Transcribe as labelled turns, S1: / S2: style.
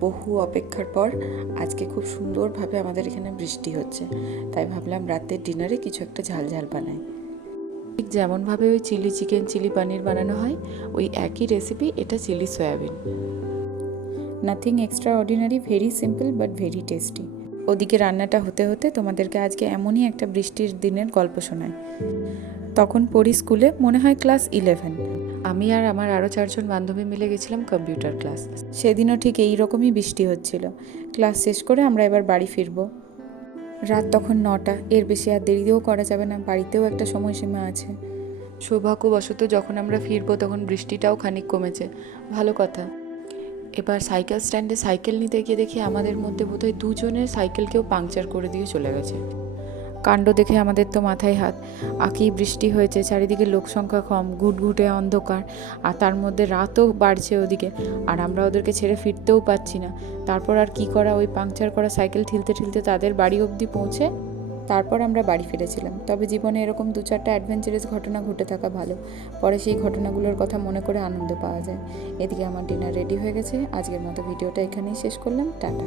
S1: বহু অপেক্ষার পর আজকে খুব সুন্দরভাবে আমাদের এখানে বৃষ্টি হচ্ছে। তাই ভাবলাম রাতের ডিনারে কিছু একটা ঝাল ঝাল বানাই। ঠিক যেমনভাবে ওই চিলি চিকেন, চিলি পনির বানানো হয়, ওই একই রেসিপি এটা chilli soybean. Nothing extraordinary very simple but very tasty ওদিকে রান্নাটা হতে হতে তোমাদেরকে আজকে এমনই একটা বৃষ্টির দিনের গল্প শোনায় তখন পড়ি স্কুলে, মনে হয় ক্লাস ইলেভেন আমি আর আমার আরও চারজন বান্ধবী মিলে গেছিলাম কম্পিউটার ক্লাস। সেদিনও ঠিক এই রকমই বৃষ্টি হচ্ছিল। ক্লাস শেষ করে আমরা এবার বাড়ি ফিরবো। রাত তখন নটা এর বেশি আর দেরিতেও করা যাবে না বাড়িতেও একটা সময়সীমা আছে। সৌভাগ্যবশত যখন আমরা ফিরবো তখন বৃষ্টিটাও খানিক কমেছে। ভালো কথা। এবার সাইকেল স্ট্যান্ডে সাইকেল নিতে গিয়ে দেখি আমাদের মধ্যে বোধহয় দুজনের সাইকেলকেও পাংচার করে দিয়ে চলে গেছে। কাণ্ড দেখে আমাদের তো মাথায় হাত। আঁকি বৃষ্টি হয়েছে, চারিদিকে লোক সংখ্যা কম, ঘুটঘুটে অন্ধকার, আর তার মধ্যে রাতও বাড়ছে ওদিকে, আর আমরা ওদেরকে ছেড়ে ফিরতেও পাচ্ছি না। তারপর আর কি করা, ওই পাংচার করা সাইকেল ঠেলতে ঠেলতে তাদের বাড়ি অবধি পৌঁছে, তারপর আমরা বাড়ি ফিরেছিলাম। তবে জীবনে এরকম দু চারটা অ্যাডভেঞ্চারাস ঘটনা ঘটে থাকা ভালো। পরে সেই ঘটনাগুলোর কথা মনে করে আনন্দ পাওয়া যায়। এদিকে আমার ডিনার রেডি হয়ে গেছে। আজকের মতো ভিডিওটা এখানেই শেষ করলাম। টাটা।